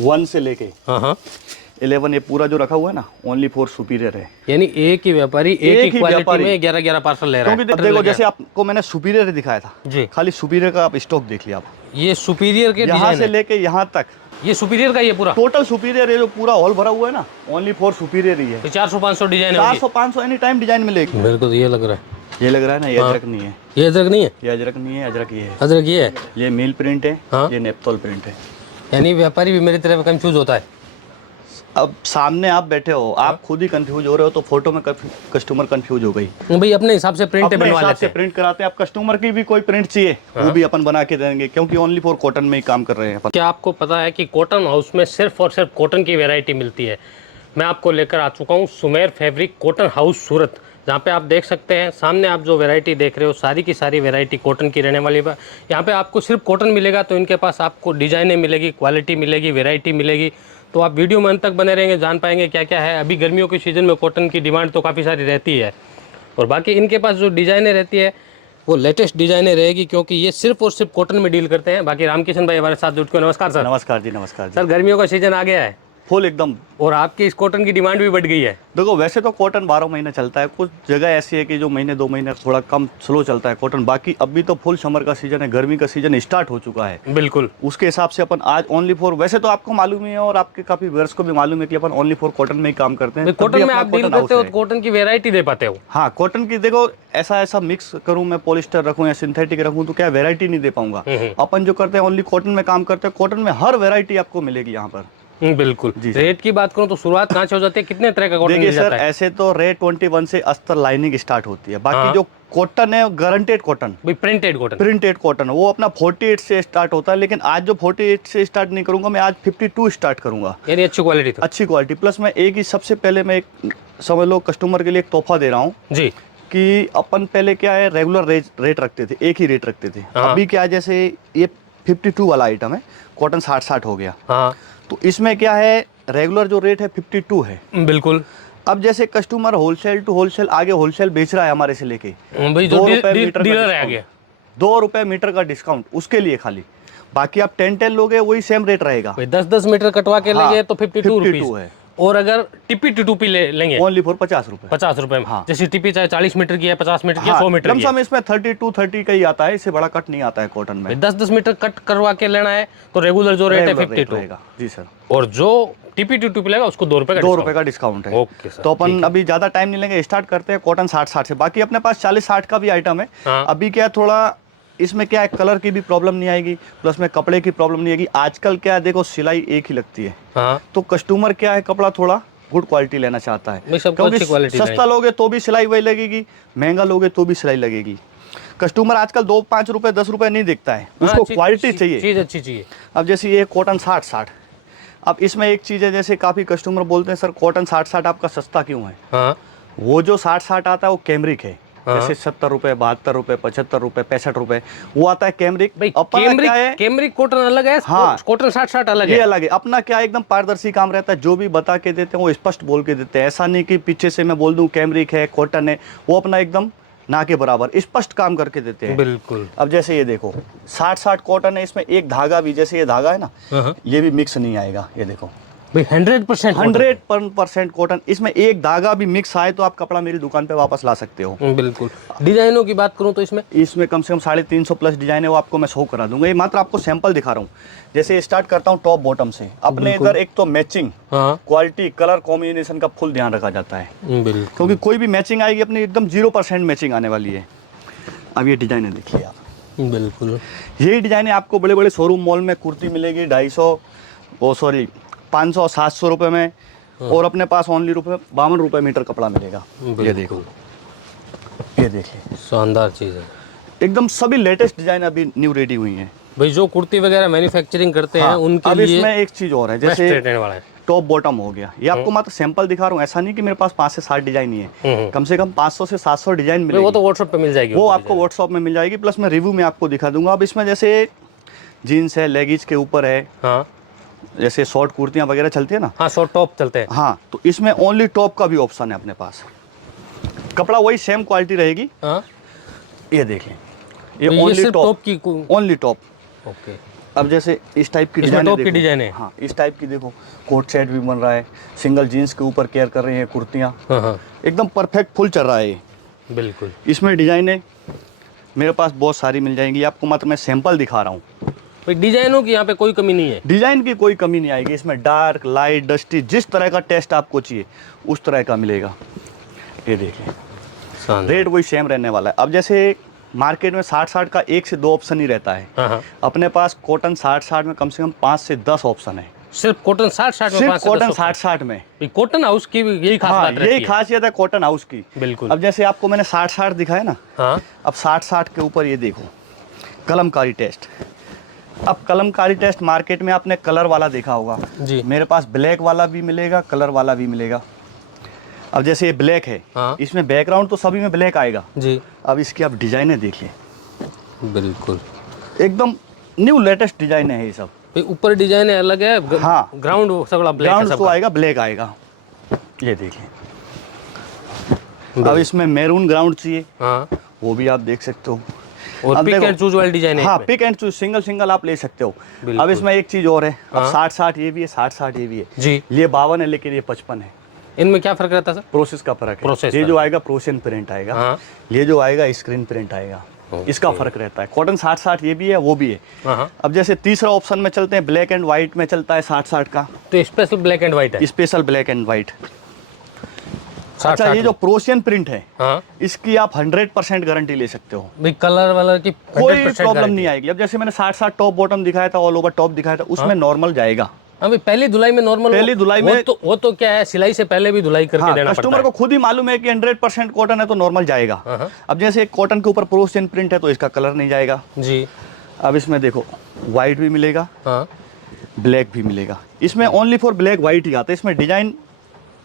1 से लेके हाँ हाँ 11 ये पूरा जो रखा हुआ है ना, ओनली फॉर सुपीरियर है। यानी एक ही व्यापारी एक ही क्वालिटी में 11-11 पार्सल ले रहा है। क्योंकि देखो जैसे आपको मैंने सुपीरियर दिखाया था जी, खाली सुपीरियर का आप स्टॉक देख लिया आप, ये सुपीरियर के यहाँ डिजाइन से है। लेके यहाँ तक ये सुपीरियर का ये पूरा टोटल सुपीरियर, ये जो पूरा हॉल भरा हुआ है ना, ओनली फॉर सुपीरियर ही है। 400-500 डिजाइन है। 400-500 एनी टाइम डिजाइन मिलेगी। मेरे को तो ये लग रहा है, ये लग रहा है ना, ये अजरक नहीं है, ये अजरक नहीं है। ये अजरक नहीं है, अजरक ये है। अजरक ये है, ये मील प्रिंट है, हाँ। ये नेप्तोल प्रिंट है। यानी व्यापारी भी मेरी तरह कंफ्यूज होता है। अब सामने आप बैठे हो, आप खुद ही कंफ्यूज हो रहे हो, तो फोटो में कस्टमर कंफ्यूज हो गई। भाई अपने हिसाब से प्रिंट अपने बनवा हिसाब लेते से हैं। प्रिंट कराते हैं। आप कस्टमर की भी कोई प्रिंट चाहिए वो भी अपन बना के देंगे, क्योंकि ओनली फॉर कॉटन में ही काम कर रहे हैं अपन। क्या आपको पता है कि कॉटन हाउस में सिर्फ और सिर्फ कॉटन की वैरायटी मिलती है? मैं आपको लेकर आ चुका हूँ सुमेर फैब्रिक कॉटन हाउस सूरत, जहाँ पे आप देख सकते हैं सामने आप जो वैरायटी देख रहे हो सारी की सारी वैरायटी कॉटन की रहने वाली है। यहाँ पे आपको सिर्फ कॉटन मिलेगा, तो इनके पास आपको डिजाइनें मिलेगी, क्वालिटी मिलेगी, वैरायटी मिलेगी। तो आप वीडियो में अंत तक बने रहेंगे, जान पाएंगे क्या क्या है। अभी गर्मियों के सीज़न में कॉटन की डिमांड तो काफ़ी सारी रहती है, और बाकी इनके पास जो डिज़ाइनें रहती है वो लेटेस्ट डिज़ाइनें रहेगी, क्योंकि ये सिर्फ और सिर्फ कॉटन में डील करते हैं। बाकी रामकिशन भाई हमारे साथ जुड़ के, नमस्कार सर। नमस्कार जी, नमस्कार जी। सर गर्मियों का सीज़न आ गया है फुल एकदम, और आपकी इस कॉटन की डिमांड भी बढ़ गई है। देखो वैसे तो कॉटन 12 महीने चलता है, कुछ जगह ऐसी है कि जो महीने 2 महीने थोड़ा कम स्लो चलता है कॉटन। बाकी अभी तो फुल समर का सीजन है, गर्मी का सीजन स्टार्ट हो चुका है। बिल्कुल, उसके हिसाब से अपन आज ओनली फॉर, वैसे तो आपको मालूम ही है और आपके काफी व्यूअर्स को भी मालूम है कि अपन ओनली फॉर कॉटन में ही काम करते हैं। कॉटन में आप डील करते हो तो कॉटन की वैरायटी दे पाते हो। हाँ, कॉटन की देखो ऐसा मिक्स करूँ मैं, पॉलिस्टर रखूँ या सिंथेटिक रखूँ तो क्या वैरायटी नहीं दे पाऊंगा। अपन जो करते हैं ओनली कॉटन में काम करते हैं, कॉटन में हर वैरायटी आपको मिलेगी यहाँ पर। बिल्कुल। रेट की बात करूं तो शुरुआत कहाँ से हो जाती है, कितने तरह का कॉटन मिल जाता है? देखिए सर, ऐसे तो रेट 21 से अस्तर लाइनिंग स्टार्ट होती है। बाकी जो कॉटन है गारंटेड कॉटन, प्रिंटेड कॉटन वो अपना 48 से स्टार्ट होता है। लेकिन आज जो 48 से स्टार्ट नहीं करूंगा मैं, आज 52 स्टार्ट करूंगा। यानी अच्छी क्वालिटी, तो अच्छी क्वालिटी प्लस मैं एक ही, सबसे पहले मैं एक समझ लो कस्टमर के लिए एक तोहफा दे रहा हूँ जी, कि अपन पहले क्या है रेगुलर रेट रखते थे, एक ही रेट रखते थे। अभी क्या है, जैसे ये 52 वाला आइटम है, कॉटन 60-60 हो गया। हाँ, तो इसमें क्या है, रेगुलर जो रेट है 52 है। बिल्कुल। अब जैसे कस्टमर होलसेल टू होलसेल आगे होलसेल बेच रहा है हमारे से लेके, भाई जो डीलर है आगे 2 रुपए मीटर का डिस्काउंट उसके लिए खाली। बाकी आप 10-10 लोगे वही सेम रेट रहेगा। 10-10 मीटर कटवा के लेंगे तो 52 रुपीज है। और अगर टिपी टू टूपी लेंगे ओनली फॉर 50 रुपए। 50 रुपए में। हाँ। जैसे टिपी चाहे 40 मीटर की है, 50 मीटर की है, 100 मीटर की है। इसमें 32-30 का ही आता है, इससे बड़ा कट नहीं आता है कॉटन में। 10-10 मीटर कट करवा के लेना है तो रेगुलर जो रेट है 52 रहेगा जी सर। और जो टिपी टू टूपी लेगा उसको 2 रुपए का डिस्काउंट है। ओके सर, तो अपन अभी ज्यादा टाइम नहीं लेंगे, स्टार्ट करते हैं कॉटन 60-60 से। बाकी अपने पास 40-60 का भी आइटम है। अभी क्या थोड़ा इसमें क्या है, कलर की भी प्रॉब्लम नहीं आएगी, प्लस में कपड़े की प्रॉब्लम नहीं आएगी। आजकल क्या है देखो, सिलाई एक ही लगती है। हाँ। तो कस्टमर क्या है, कपड़ा थोड़ा गुड क्वालिटी लेना चाहता है, क्योंकि सस्ता लोगे तो भी सिलाई वही लगेगी, महंगा लोगे तो भी सिलाई लगेगी। कस्टमर आजकल 2-5 रुपए 10 रुपए नहीं देखता है, उसको क्वालिटी चाहिए, चीज अच्छी चाहिए। अब जैसे ये कॉटन 60-60, अब इसमें एक चीज़ है, जैसे काफ़ी कस्टमर बोलते हैं सर कॉटन 60-60 आपका सस्ता क्यों है। हाँ। वो जो 60-60 आता है वो कैमरिक है। जैसे 70 रुपए, 72 रुपए, 75 रुपए, 65 रुपए वो आता है कैमरिक। कैमरिक कॉटन अलग है, हाँ, कॉटन 60-60 अलग है। ये अलग है। अपना क्या एकदम पारदर्शी काम रहता है, जो भी बता के देते हैं वो स्पष्ट बोल के देते हैं। ऐसा नहीं कि पीछे से मैं बोल दूं कैमरिक है कॉटन है, वो अपना एकदम ना के बराबर स्पष्ट काम करके देते हैं। बिल्कुल। अब जैसे ये देखो 60-60 कॉटन है, इसमें एक धागा भी, जैसे ये धागा है ना, ये भी मिक्स नहीं आएगा। ये देखो 100% कॉटन, इसमें एक धागा भी मिक्स आए तो आप कपड़ा मेरी दुकान पे वापस ला सकते हो। बिल्कुल। डिजाइनों की बात करूं तो इसमें कम से कम 350 प्लस डिजाइन है, वो आपको मैं शो करा दूंगा। ये मात्र आपको सैंपल दिखा रहा हूँ। जैसे स्टार्ट करता हूँ टॉप बॉटम से। अपने इधर एक तो मैचिंग, क्वालिटी, कलर कॉम्बिनेशन का फुल ध्यान रखा जाता है, क्योंकि कोई भी मैचिंग आएगी अपनी एकदम 0% मैचिंग आने वाली है। अब ये डिजाइन है, देखिए आप। बिल्कुल यही डिजाइन है आपको बड़े बड़े शोरूम मॉल में कुर्ती मिलेगी 500-700 रुपए में, और अपने पास ओनली 52 रुपए मीटर कपड़ा मिलेगा। ये देखो, ये देखिए, शानदार चीज है एकदम। सभी लेटेस्ट डिजाइन अभी न्यू रेडी हुई हैं भाई। जो कुर्ती वगैरह मैन्युफैक्चरिंग करते हैं उनके लिए इसमें एक चीज और है, जैसे टॉप बॉटम हो गया, ये आपको मात्र सैंपल दिखा रहा हूँ। ऐसा नहीं कि मेरे पास 5 से 7 डिजाइन ही है, कम से कम 500 से 700 डिजाइन मिलेगी। वो तो व्हाट्सएप पे मिल जाएगी, वो आपको व्हाट्सएप में मिल जाएगी, प्लस मैं रिव्यू में आपको दिखा दूंगा। अब इसमें जैसे जीन्स है, लेगिज के ऊपर है, हाँ, जैसे शॉर्ट कुर्तियां वगैरह चलती है ना, हाँ, शॉर्ट टॉप चलते हैं, हाँ, तो इसमें ओनली टॉप का भी ऑप्शन है अपने पास। कपड़ा वही सेम क्वालिटी रहेगी। हाँ, ये देखें, ये ओनली टॉप की, ओनली टॉप। ओके। अब जैसे इस टाइप की इसमें डिजाइन टॉप की डिजाइन है। हाँ, इस टाइप की देखो, कोट सेट भी बन रहा है, सिंगल जीन्स के ऊपर केयर कर रहे हैं कुर्तियाँ, हाँ, एकदम परफेक्ट फुल चल रहा है ये। बिल्कुल। इसमें डिजाइनें मेरे पास बहुत सारी मिल जाएंगी आपको, मात्र मैं सैंपल दिखा रहा हूँ। भाई डिजाइनों की यहाँ पे कोई कमी नहीं है। डिजाइन की कोई कमी नहीं आएगी इसमें, डार्क लाइट डस्टी जिस तरह का टेस्ट आपको चाहिए उस तरह का मिलेगा। ये देखिए, रेट वही सेम रहने वाला है। अब जैसे मार्केट में 60-60 का 1 से 2 ऑप्शन ही रहता है, हाँ, अपने पास कॉटन 60-60 में कम से कम 5 से 10 ऑप्शन है। सिर्फ कॉटन 60-60 में, सिर्फ कॉटन 60-60 में। कॉटन हाउस की यही खास बात रहती है। यही खासियत है कॉटन हाउस की। बिल्कुल। अब जैसे आपको मैंने 60-60 दिखाया ना, हाँ, अब 60-60 के ऊपर ये देखो कलमकारी टेस्ट। अब कलमकारी टेस्ट मार्केट में आपने कलर वाला देखा होगा जी, मेरे पास ब्लैक वाला भी मिलेगा, कलर वाला भी मिलेगा। अब जैसे ये ब्लैक है, हाँ, इसमें बैकग्राउंड तो सभी में ब्लैक आएगा जी। अब इसकी आप डिजाइनें देखिए, बिल्कुल एकदम न्यू लेटेस्ट डिजाइन है ये सब। ऊपर डिजाइन अलग है। हाँ, ग्राउंड सगड़ा ब्लैक है ग्राउंड तो सबका। आएगा ब्लैक आएगा। ये देखिए, अब इसमें मैरून ग्राउंड चाहिए, हाँ, वो भी आप देख सकते हो। और अब पिक देखो, एंड चूज वाली डिजाइन है। हाँ, इसमें। Pick and choose single single आप ले सकते हो। बिल्कुल। अब इसमें एक चीज और है, अब हाँ। 60-60 ये भी है, 60-60 ये भी है जी। ये 52 है लेकिन ये 55 है। इनमें क्या फर्क रहता है सर? प्रोसेस का फर्क है। प्रोसेस ये फर्क जो आएगा प्रोसेन प्रिंट आएगा, हाँ। ये जो आएगा स्क्रीन प्रिंट आएगा, इसका फर्क रहता है। कॉटन 60-60 ये भी है वो भी है। हाँ, अब जैसे तीसरा ऑप्शन में चलते हैं, ब्लैक एंड व्हाइट में चलता है 60-60 का, तो स्पेशल ब्लैक एंड व्हाइट है। Special black and white. 60-60 अच्छा, ये जो प्रोशियन प्रिंट है, हाँ, इसकी आप 100% गारंटी ले सकते हो, भाई कलर वाला की कोई 100% प्रॉब्लम गारंटी। नहीं आएगी। अब जैसे मैंने 60-60 टॉप बॉटम दिखाया था, ऑल ओवर टॉप दिखाया था, उसमें नॉर्मल जाएगा। हाँ भाई, पहली धुलाई में नॉर्मल, पहली धुलाई में वो तो क्या है, सिलाई से पहले भी धुलाई करके देना पड़ता कस्टमर है। को खुद ही मालूम है कि 100% कॉटन है तो नॉर्मल जाएगा। अब जैसे कॉटन के ऊपर प्रोशियन प्रिंट है तो इसका कलर नहीं जाएगा जी। अब इसमें देखो, व्हाइट भी मिलेगा, हाँ, ब्लैक भी मिलेगा। इसमें ओनली फॉर ब्लैक व्हाइट ही आता है, इसमें डिजाइन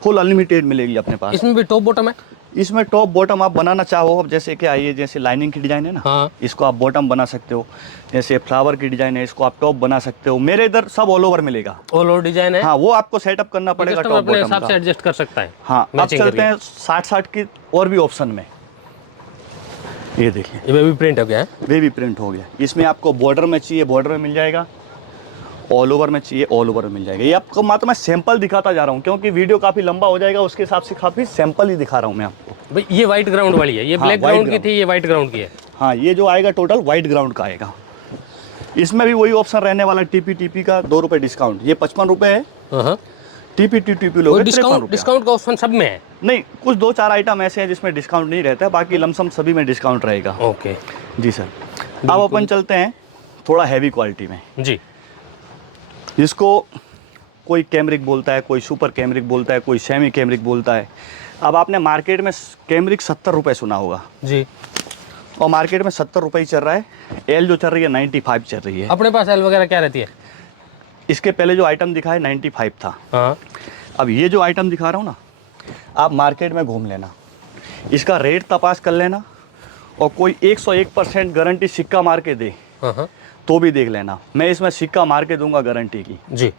फुल अनलिमिटेड मिलेगी अपने पास। इसमें भी टॉप बॉटम है। इसमें टॉप बॉटम आप बनाना चाहो, अब जैसे कि आइए, जैसे लाइनिंग की डिजाइन है ना, हाँ, इसको आप बॉटम बना सकते हो। जैसे फ्लावर की डिजाइन है, इसको आप टॉप बना सकते हो। मेरे इधर सब ऑल ओवर मिलेगा, ऑल ओवर डिजाइन है। हाँ, वो आपको सेटअप करना पड़ेगा कस्टमर टॉप अपने बॉटम हिसाब से का। एडजस्ट कर सकता है। हाँ, अब मैचिंग चलते करके। हैं 60-60 की और भी ऑप्शन में। ये देखिए, ये बेबी प्रिंट हो गया है। बेबी प्रिंट हो गया। इसमें आपको बॉर्डर में चाहिए बॉर्डर में मिल जाएगा, ऑल ओवर में चाहिए ऑल ओवर में मिल जाएगा। ये आपको मात्र मैं सैंपल दिखाता जा रहा हूँ क्योंकि वीडियो काफ़ी लंबा हो जाएगा, उसके हिसाब से काफ़ी सैंपल ही दिखा रहा हूँ मैं आपको। भाई ये व्हाइट ग्राउंड वाली है, ये हाँ, ब्लैक white ग्राउंड की ground। थी, ये व्हाइट ग्राउंड की है। हाँ, ये जो आएगा टोटल वाइट ग्राउंड का आएगा। इसमें भी वही ऑप्शन रहने वाला, टीपी का 2 रुपये डिस्काउंट। ये 55 रुपये है, हाँ, टीपी लोगे 53 रुपये। डिस्काउंट का ऑप्शन सब में है। नहीं, कुछ 2-4 आइटम ऐसे हैं जिसमें डिस्काउंट नहीं रहता है, बाकी लमसम सभी में डिस्काउंट रहेगा। ओके जी सर। अब अपन चलते हैं थोड़ा हैवी क्वालिटी में, जी। जिसको कोई कैमरिक बोलता है, कोई सुपर कैमरिक बोलता है, कोई सेमी कैमरिक बोलता है। अब आपने मार्केट में कैमरिक 70 रुपये सुना होगा जी, और मार्केट में 70 रुपये ही चल रहा है। एल जो चल रही है 95 चल रही है। अपने पास एल वगैरह क्या रहती है? इसके पहले जो आइटम दिखा है 95 था। हाँ, अब ये जो आइटम दिखा रहा हूँ ना, आप मार्केट में घूम लेना, इसका रेट तपास कर लेना, और कोई 101% गारंटी सिक्का मार के दे हाँ, तो भी देख लेना, मैं इसमें सिक्का मार के दूंगा गारंटी की। जी।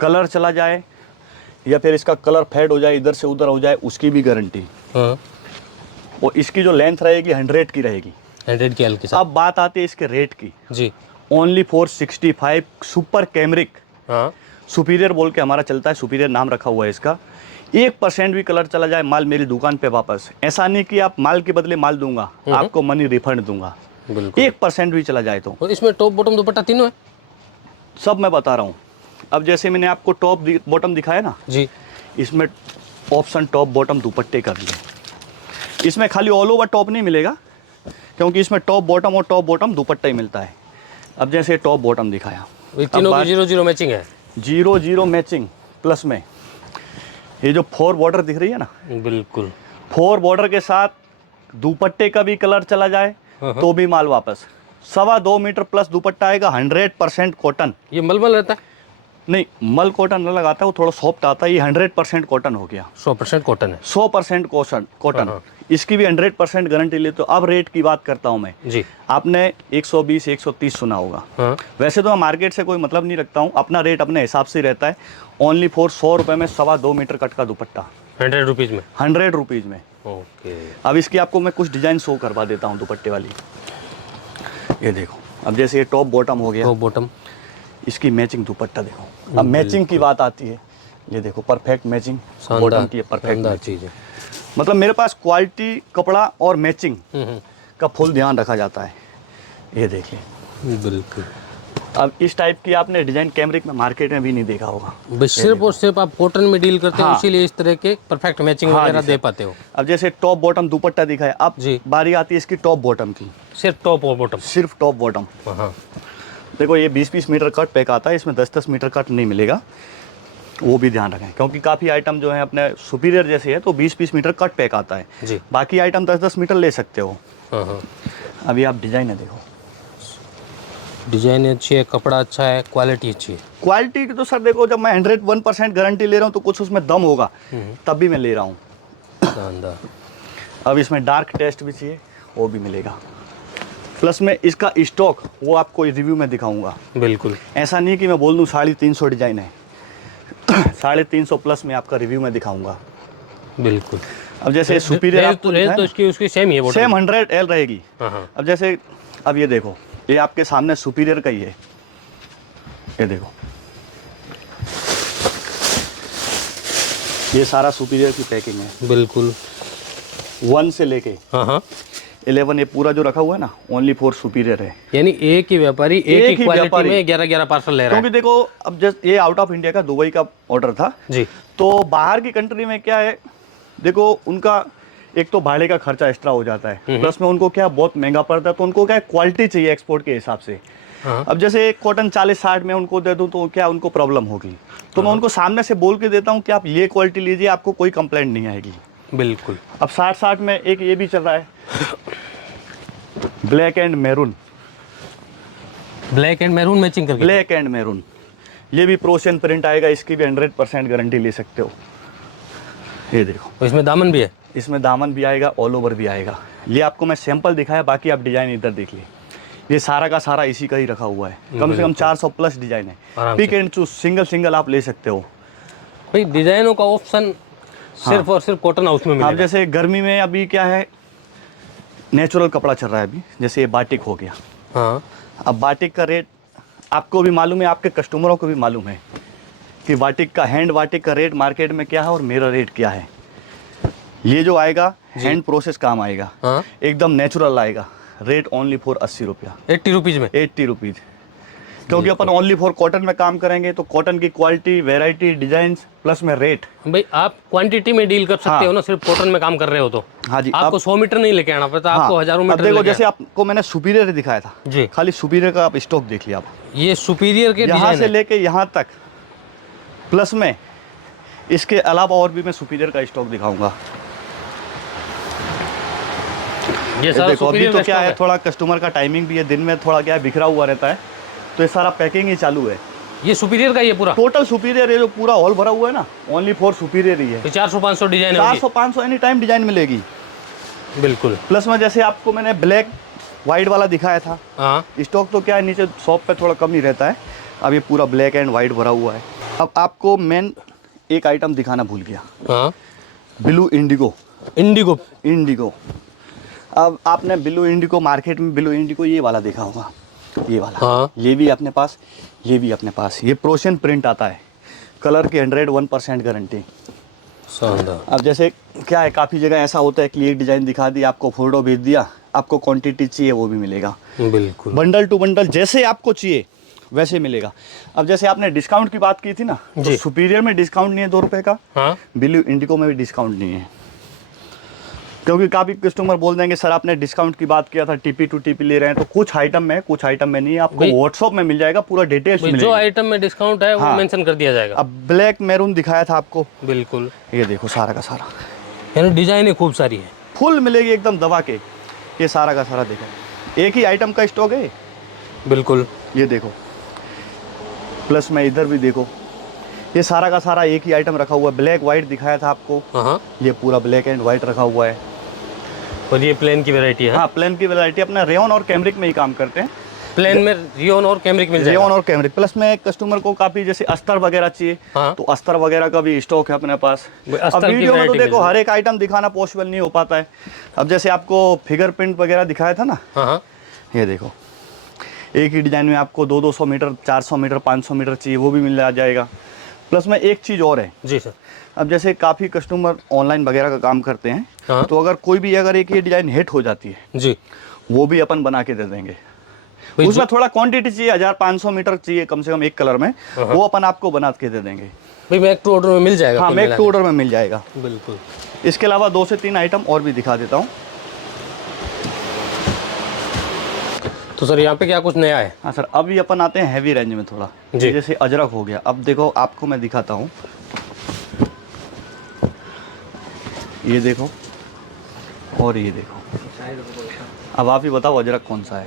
कलर चला जाए या फिर इसका कलर फेड हो जाए, इधर से उधर हो जाए, उसकी भी गारंटी। हाँ, और इसकी जो लेंथ रहेगी 100 की रहेगी। 100 की एल के साथ। अब बात आती है इसके रेट की। जी। ओनली फॉर 65 सुपर कैमरिक, हाँ, सुपीरियर बोल के हमारा चलता है, सुपीरियर नाम रखा हुआ है इसका। 1% भी कलर चला जाए, माल मेरी दुकान पे वापस। ऐसा नहीं कि आप माल के बदले माल दूंगा, आपको मनी रिफंड दूंगा। बिल्कुल। 1% भी चला जाए तो। और इसमें टॉप बॉटम दुपट्टा तीनों है? सब मैं बता रहा हूँ। अब जैसे मैंने आपको टॉप बॉटम दिखाया ना जी, इसमें ऑप्शन टॉप बॉटम दुपट्टे का भी है। इसमें खाली ऑल ओवर टॉप नहीं मिलेगा, क्योंकि इसमें टॉप बॉटम और टॉप बॉटम दुपट्टा ही मिलता है। अब जैसे टॉप बॉटम दिखाया, तीनों की 0-0 मैचिंग है। 0-0 मैचिंग प्लस में ये जो 4 बॉर्डर दिख रही है ना, बिल्कुल। 4 बॉर्डर के साथ दुपट्टे का भी कलर चला जाए तो भी माल वापस। 2.25 मीटर प्लस दुपट्टा आएगा, 100% कॉटन। ये मलमल रहता है? नहीं, मल कॉटन न लगाता है, वो थोड़ा सॉफ्ट आता है। ये 100% कॉटन हो गया, 100% कॉटन है। 100% कॉटन। इसकी भी 100% गारंटी ले। तो अब रेट की बात करता हूँ मैं जी। आपने 120-130 सुना होगा। हाँ, वैसे तो मैं मार्केट से कोई मतलब नहीं रखता हूँ, अपना रेट अपने हिसाब से रहता है। ओनली फॉर 100 रुपये में 2.25 मीटर कट का दुपट्टा, 100 रुपीज़ में। 100 रुपीज़ में। ओके। अब इसकी आपको मैं कुछ डिज़ाइन शो करवा देता हूँ दुपट्टे वाली। ये देखो, अब जैसे ये टॉप बॉटम हो गया, टॉप बॉटम। इसकी मैचिंग दुपट्टा देखो। अब मैचिंग की बात आती है, ये देखो परफेक्ट मैचिंग, बॉटम की परफेक्ट चीज़ है। मतलब मेरे पास क्वालिटी कपड़ा और मैचिंग का फुल ध्यान रखा जाता है। ये देखिए, बिल्कुल। अब इस टाइप की आपने डिजाइन कैमरिक में मार्केट में भी नहीं देखा होगा। बस सिर्फ और सिर्फ आप कॉटन में डील करते हो, हाँ। इसीलिए इस तरह के परफेक्ट मैचिंग वगैरह दे पाते हो। अब जैसे टॉप बॉटम दुपट्टा दिखा है, अब जी। बारी आती है इसकी टॉप बॉटम की। सिर्फ टॉप और बॉटम? सिर्फ टॉप बॉटम। हाँ। देखो ये 20-20 मीटर कट पैक आता है, इसमें 10-10 मीटर कट नहीं मिलेगा, वो भी ध्यान रखें, क्योंकि काफ़ी आइटम जो है अपने सुपीरियर जैसे है तो 20-20 मीटर कट पैक आता है जी। बाकी आइटम 10-10 मीटर ले सकते हो। हाँ। अभी आप डिजाइन है देखो, डिजाइन अच्छी है, कपड़ा अच्छा है, क्वालिटी अच्छी है। क्वालिटी की तो सर देखो, जब मैं 101% गारंटी ले रहा हूँ तो कुछ उसमें दम होगा तब भी मैं ले रहा हूँ। शानदार। अब इसमें डार्क टेस्ट भी चाहिए, वो भी मिलेगा। प्लस में इसका स्टॉक वो आपको रिव्यू में दिखाऊंगा। बिल्कुल। ऐसा नहीं कि मैं बोल दूँ 350 डिजाइन है, 350 प्लस में आपका रिव्यू में दिखाऊंगा। बिल्कुल। अब जैसे सुपीरियर आपको तो इसकी उसकी सेम ही है, सेम 100L रहेगी। हाँ। अब जैसे अब ये देखो, ये आपके सामने सुपीरियर का ही है, ये देखो, ये सारा सुपीरियर की पैकिंग है। बिल्कुल। 1 से लेके हाँ 11 ये पूरा जो रखा हुआ है ना, ओनली फॉर सुपीरियर है। यानी एक ही व्यापारी एक ही क्वालिटी में 11-11 पार्सल ले रहा है। क्योंकि देखो अब जस्ट ये आउट ऑफ इंडिया का दुबई का ऑर्डर था जी। तो बाहर की कंट्री में क्या है, देखो उनका एक तो भाड़े का खर्चा एक्स्ट्रा हो जाता है, प्लस में उनको क्या बहुत महंगा पड़ता है, तो उनको क्या क्वालिटी चाहिए एक्सपोर्ट के हिसाब से। हाँ। अब जैसे कॉटन 40-60 में उनको दे दूं तो क्या उनको प्रॉब्लम होगी, तो मैं उनको सामने से बोल के देता हूं कि आप ये क्वालिटी लीजिए, आपको कोई कंप्लेंट नहीं आएगी। बिल्कुल। अब 60-60 में एक ये भी चल रहा है, black and maroon. Black and maroon matching करके, ब्लैक एंड मैरून, ये भी प्रोशन प्रिंट आएगा, इसकी भी 100% गारंटी ले सकते हो। ये देखो, इसमें दामन भी है? इसमें दामन भी आएगा, ऑल ओवर भी आएगा। ये आपको मैं सैंपल दिखाया, बाकी आप डिजाइन इधर देख लिए। ये सारा का सारा इसी का ही रखा हुआ है, कम से कम 400 प्लस डिजाइन है। Pick and choose, single single आप ले सकते हो भाई। डिजाइनों का ऑप्शन सिर्फ और सिर्फ कॉटन हाउस में मिलेगा। अब जैसे गर्मी में अभी क्या है, नेचुरल कपड़ा चल रहा है अभी, जैसे ये बाटिक हो गया। हाँ। अब बाटिक का रेट आपको भी मालूम है, आपके कस्टमरों को भी मालूम है कि बाटिक का, हैंड बाटिक का रेट मार्केट में क्या है और मेरा रेट क्या है। ये जो आएगा हैंड प्रोसेस काम आएगा। हाँ? एकदम नेचुरल आएगा, रेट ओनली फॉर 80 रुपया। 80 रुपीज़ में? 80 रुपीज़, क्योंकि अपन ओनली फॉर कॉटन में काम करेंगे तो कॉटन की क्वालिटी, वेराइटी, डिजाइन प्लस में रेट। भाई आप क्वांटिटी में डील कर सकते हो ना, सिर्फ कॉटन में काम कर रहे हो तो। हाँ जी। आपको 100 मीटर नहीं लेके आना पड़ता, आपको हजारों मीटर देखो जैसे आपको मैंने सुपीरियर दिखाया था जी, खाली सुपीरियर का आप स्टॉक देख लिया। आप ये सुपीरियर के यहाँ से लेके यहाँ तक, प्लस में इसके अलावा और भी मैं सुपीरियर का स्टॉक दिखाऊंगा। ये सारा देखो अभी तो क्या है, है, थोड़ा कस्टमर का टाइमिंग भी है, दिन में थोड़ा क्या है बिखरा हुआ रहता है, तो ये सारा पैकिंग ही चालू है। ये सुपीरियर का, ये पूरा टोटल सुपीरियर, ये जो पूरा हॉल भरा हुआ है ना, ओनली फॉर सुपीरियर ही है। 400-500 डिजाइन, 400-500 एनी टाइम डिजाइन मिलेगी। बिल्कुल। प्लस में जैसे आपको मैंने ब्लैक वाइट वाला दिखाया था, हाँ। स्टॉक तो क्या है नीचे शॉप पे थोड़ा कम ही रहता है, अब ये पूरा ब्लैक एंड वाइट भरा हुआ है। अब आपको मेन एक आइटम दिखाना भूल गया। हाँ। Blue Indigo. इंडिगो। इंडिगो, अब आपने ब्लू इंडिगो मार्केट में ब्लू इंडिगो ये वाला देखा होगा, ये वाला। हाँ। ये भी अपने पास, ये भी अपने पास। ये प्रोशन प्रिंट आता है, कलर की 101% गारंटी। शानदार। अब जैसे क्या है, काफ़ी जगह ऐसा होता है कि एक डिज़ाइन दिखा दी, आपको फोटो भेज दिया, आपको क्वांटिटी चाहिए वो भी मिलेगा। बिल्कुल। बंडल टू बंडल जैसे आपको चाहिए वैसे मिलेगा। अब जैसे आपने डिस्काउंट की बात की थी ना, तो सुपीरियर में डिस्काउंट नहीं है 2 रुपये का। हाँ। ब्लू इंडिगो में भी डिस्काउंट नहीं है, क्योंकि काफ़ी कस्टमर बोल देंगे सर आपने डिस्काउंट की बात किया था, टीपी टू टीपी ले रहे हैं, तो कुछ आइटम में, कुछ आइटम में नहीं है। आपको व्हाट्सएप में मिल जाएगा पूरा डिटेल्स मिलेगा, जो आइटम में डिस्काउंट है वो मेंशन कर दिया जाएगा। अब ब्लैक मैरून दिखाया था आपको, बिल्कुल। ये देखो सारा का सारा, यानी डिजाइन खूब सारी है, फुल मिलेगी एकदम दबा के। ये सारा का सारा देखो, एक ही आइटम का स्टॉक है। बिल्कुल। ये देखो, प्लस में इधर भी देखो, ये सारा का सारा एक ही आइटम रखा हुआ है। ब्लैक वाइट दिखाया था आपको, हाँ। ये पूरा ब्लैक एंड वाइट रखा हुआ है। और ये प्लेन की वैरायटी है? हाँ, प्लेन की वैरायटी। अपना रेयन और कैमरिक में ही काम करते हैं। प्लेन में रेयन और कैमरिक मिल जाएगा? रेयन और कैमरिक, प्लस में कस्टमर को काफ़ी जैसे अस्तर वगैरह चाहिए, हाँ। तो अस्तर वगैरह का भी स्टॉक है अपने पास। अब वीडियो में तो देखो हर एक आइटम दिखाना पॉसिबल नहीं हो पाता है। अब जैसे आपको फिगर प्रिंट वगैरह दिखाया था ना, हाँ। ये देखो, एक ही डिज़ाइन में आपको 200 मीटर, 400 मीटर, 500 मीटर चाहिए वो भी मिल जाएगा। प्लस में एक चीज़ और है जी सर। अब जैसे काफ़ी कस्टमर ऑनलाइन वगैरह का काम करते हैं, हाँ। तो अगर कोई भी अगर एक ये डिज़ाइन हिट हो जाती है जी, वो भी अपन बना के दे देंगे। भाई उसमें थोड़ा क्वांटिटी चाहिए, 1500 मीटर चाहिए कम से कम एक कलर में, वो अपन आपको बना के दे देंगे। भाई मेक टू ऑर्डर में मिल जाएगा? हाँ, मेक टू ऑर्डर में मिल जाएगा। बिल्कुल। इसके अलावा 2 से 3 आइटम और भी दिखा देता हूँ। तो सर यहाँ पे क्या कुछ नया है? हाँ सर, अभी अपन आते हैं हैवी रेंज में थोड़ा, जी। जैसे अजरक हो गया। अब देखो आपको मैं दिखाता हूँ, ये देखो और ये देखो। अब आप ही बताओ अजरक कौन सा है?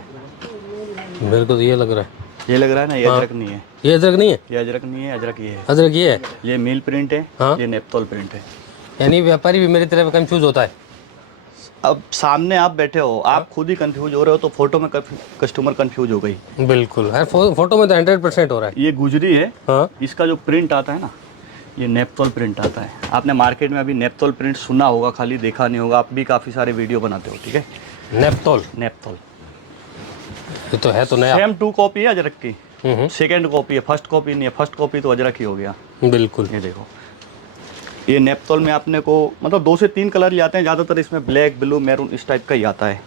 मेरे को तो ये लग रहा है। ये लग रहा है ना, ये अजरक नहीं है। ये अदरक नहीं है? ये अजरक नहीं है, अजरक ये है। अदरक ये है? ये मील प्रिंट है। हाँ। ये नेप्तोल प्रिंट है। यानी व्यापारी भी मेरी तरह कंफ्यूज होता है। अब सामने आप बैठे हो, आप खुद ही कंफ्यूज हो रहे हो, तो फोटो में कस्टमर कंफ्यूज हो गई। बिल्कुल, हर फोटो में तो 100% हो रहा है। ये गुजरी है। हाँ। इसका जो प्रिंट आता है ना, ये नेप्तोल प्रिंट आता है। आपने मार्केट में अभी नेप्तोल प्रिंट सुना होगा, खाली देखा नहीं होगा। आप भी काफ़ी सारे वीडियो बनाते हो, ठीक है? नेप्तोल, नेप्तोल ये तो है तो नया। सेम 2 कॉपी है अजरक की, सेकेंड कॉपी है, फर्स्ट कॉपी नहीं है। फर्स्ट कॉपी तो अजरक ही हो गया। बिल्कुल। ये देखो, ये नेप्तोल में आपने को मतलब 2 से 3 कलर ही आते हैं ज़्यादातर। इसमें ब्लैक, ब्लू, मैरून इस टाइप का ही आता है।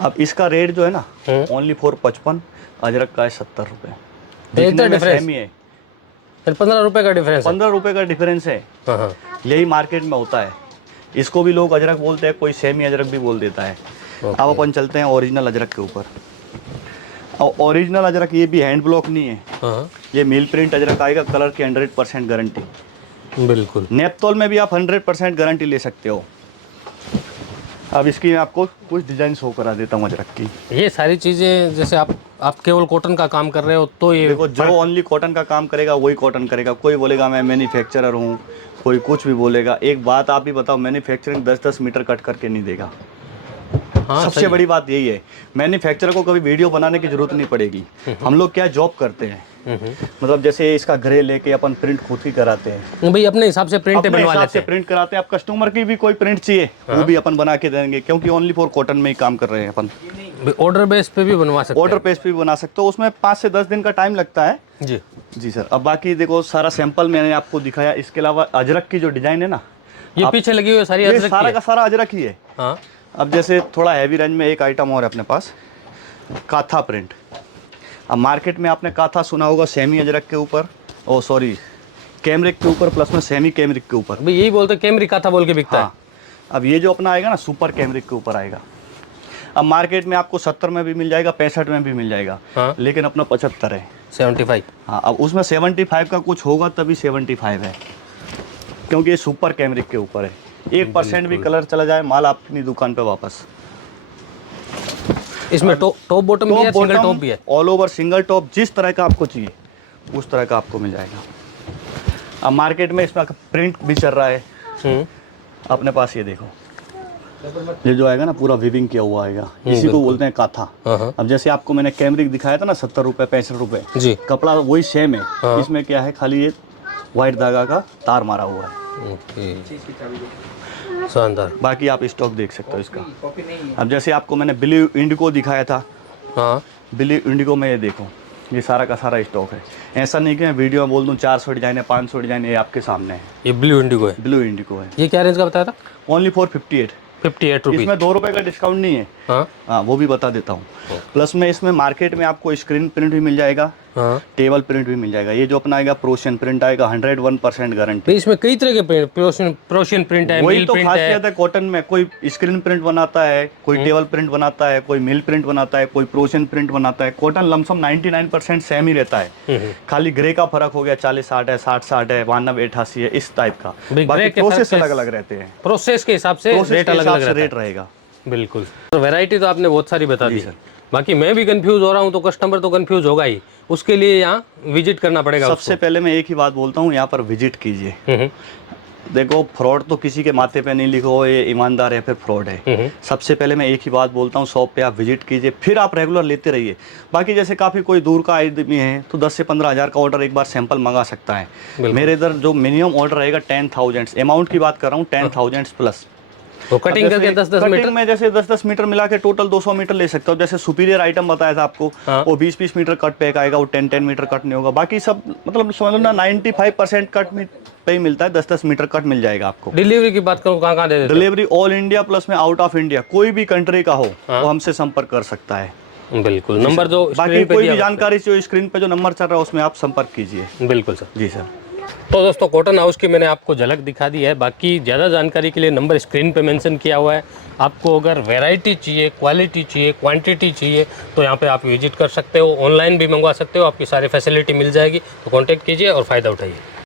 अब इसका रेट जो है ना, ओनली फॉर 55, अजरक का है 70 रुपये। देखने में सेम ही है, 15 रुपये का डिफरेंस है। 15 रुपये का डिफरेंस है। हाँ हाँ। यही मार्केट में होता है। इसको भी लोग अजरक बोलते हैं, कोई सेमी अजरक भी बोल देता है। अब अपन चलते हैं ओरिजिनल अजरक के ऊपर। और ओरिजिनल अजरक ये भी हैंड ब्लॉक नहीं है। हाँ। ये मिल प्रिंट अजरक आएगा, कलर की 100% गारंटी। बिल्कुल। नेप्तोल में भी आप 100% गारंटी ले सकते हो। अब इसकी आपको कुछ डिजाइन शो करा देता हूँ अजरक की। ये सारी चीज़ें जैसे आप केवल कॉटन का काम कर रहे हो तो ये देखो, जो ओनली कॉटन का काम करेगा वही कॉटन करेगा। कोई बोलेगा मैं मैन्युफैक्चरर हूँ, कोई कुछ भी बोलेगा। एक बात आप ही बताओ, मैन्युफैक्चरिंग 10-10 मीटर कट करके नहीं देगा। हाँ, सबसे बड़ी बात यही है, मैन्युफैक्चरर को कभी वीडियो बनाने की जरूरत नहीं पड़ेगी। हम लोग क्या जॉब करते हैं, मतलब जैसे इसका ग्रे लेके अपन प्रिंट खुद ही कराते हैं। भाई अपने हिसाब से प्रिंट अपने बनवा हिसाब लेते से हैं। प्रिंट कराते हैं। आप कस्टमर की भी कोई प्रिंट चाहिए, वो भी अपन बना के देंगे, क्योंकि ओनली फॉर कॉटन में ही काम कर रहे हैं अपन। ऑर्डर बेस पे भी बनवा सकते हैं। ऑर्डर पेज पे भी बना सकते हो, उसमें 5 से 10 दिन का टाइम लगता है। जी जी सर। अब बाकी देखो, सारा सैंपल मैंने आपको दिखाया। इसके अलावा अजरक की जो डिजाइन है ना, ये पीछे लगी हुई सारी ये अदरक की सारा है। का सारा अजरक ही है। हाँ। अब जैसे थोड़ा हैवी रेंज में एक आइटम और है अपने पास, काथा प्रिंट। अब मार्केट में आपने काथा सुना होगा सेमी अजरक के ऊपर, ओ सॉरी कैमरिक के ऊपर, प्लस में सेमी कैमरिक के ऊपर। भाई यही बोलते कैमरिक काथा बोल के बिकता हाँ। अब ये जो अपना आएगा ना, सुपर कैमरिक के ऊपर आएगा। अब मार्केट में आपको 70 में भी मिल जाएगा, 65 में भी मिल जाएगा। हाँ। लेकिन अपना 75 है। है 75। हाँ, अब उसमें 75 का कुछ होगा तभी 75 है, क्योंकि ये सुपर कैमरिक के ऊपर है। 1% भी कलर चला जाए, माल अपनी दुकान पे वापस। इसमें टॉप बॉटम भी है, सिंगल टॉप भी है। ऑल ओवर सिंगल टॉप, जिस तरह का आपको चाहिए उस तरह का आपको मिल जाएगा। अब मार्केट में इसमें प्रिंट भी चल रहा है अपने पास। ये देखो, ये जो आएगा ना पूरा वीविंग किया हुआ आएगा, इसी को बोलते हैं काथा। अब जैसे आपको मैंने कैमरिक दिखाया था ना 70 रुपये 65 रुपये जी, कपड़ा वही सेम है। इसमें क्या है, खाली ये वाइट धागा का तार मारा हुआ है। शानदार। बाकी आप स्टॉक देख सकते हो इसका। अब जैसे आपको मैंने ब्लू इंडिगो दिखाया था, हाँ। ब्लू इंडिगो में ये देखो, ये सारा का सारा स्टॉक है। ऐसा नहीं कि मैं वीडियो में बोल दूं 400 डिजाइन है, 500 डिजाइन है, ये आपके सामने है। ये ब्लू इंडिगो है। ब्लू इंडिगो है। ये क्या रेंज का बताया था? Only for 58 rupees. इसमें 2 रुपये का डिस्काउंट नहीं है। हाँ, वो भी बता देता हूँ। प्लस में इसमें मार्केट में आपको स्क्रीन प्रिंट भी मिल जाएगा, टेबल प्रिंट भी मिल जाएगा। ये जो अपना आएगा प्रोशियन प्रिंट आएगा, 101% गारंटी। इसमें कई तरह के प्रोशियन प्रिंट है, वही मिल तो प्रिंट खासियत है कॉटन में। कोई स्क्रीन प्रिंट बनाता है, कोई टेबल प्रिंट बनाता है, कोई मिल प्रिंट बनाता है, कोई प्रोशियन प्रिंट बनाता है। कॉटन लमसम 99% सेम ही रहता है। खाली ग्रे का फर्क हो गया, 40-60 है, 60-60 है, 92-88 है, इस टाइप का। बाकी प्रोसेस अलग अलग रहते हैं। प्रोसेस के हिसाब से रेट अलग अलग रेट रहेगा। बिल्कुल। तो वैरायटी तो आपने बहुत सारी बता दी है। बाकी मैं भी कंफ्यूज हो रहा हूँ, तो कस्टमर तो कंफ्यूज होगा ही। उसके लिए यहाँ विजिट करना पड़ेगा। सबसे पहले मैं एक ही बात बोलता हूँ, यहाँ पर विजिट कीजिए। देखो, फ्रॉड तो किसी के माथे पे नहीं लिखो ये ईमानदार है फिर फ्रॉड है। सबसे पहले मैं एक ही बात बोलता हूँ, शॉप पे आप विजिट कीजिए, फिर आप रेगुलर लेते रहिए। बाकी जैसे काफ़ी कोई दूर का आदमी है तो 10 से 15 हज़ार का ऑर्डर एक बार सैंपल मंगा सकता है। मेरे इधर जो मिनिमम ऑर्डर रहेगा 10,000, अमाउंट की बात कर रहा हूँ, 10,000 प्लस। तो कटिंग करके 10-10 मीटर में जैसे 10-10 मीटर मिला के टोटल 200 मीटर ले सकते हो। जैसे सुपीरियर आइटम बताया था आपको, वो 20-20 मीटर कट पैक आएगा, वो 10-10 मीटर कट नहीं होगा। बाकी सब मतलब समझ लो ना 95% कट पे ही मिलता है, 10-10 मीटर कट मिल जाएगा आपको। डिलीवरी की बात करूँ कहाँ दे देते हो? डिलीवरी ऑल इंडिया प्लस में आउट ऑफ इंडिया, कोई भी कंट्री का हो वो हमसे संपर्क कर सकता है। बिल्कुल, नंबर जो बाकी स्क्रीन पे कोई दिया भी जानकारी जो स्क्रीन पे जो नंबर चल रहा है उसमें आप संपर्क कीजिए। बिल्कुल सर। जी सर। तो दोस्तों कॉटन हाउस की मैंने आपको झलक दिखा दी है। बाकी ज़्यादा जानकारी के लिए नंबर स्क्रीन पे मेंशन किया हुआ है। आपको अगर वैरायटी चाहिए, क्वालिटी चाहिए, क्वांटिटी चाहिए तो यहाँ पे आप विजिट कर सकते हो। ऑनलाइन भी मंगवा सकते हो, आपकी सारी फैसिलिटी मिल जाएगी। तो कांटेक्ट कीजिए और फ़ायदा उठाइए।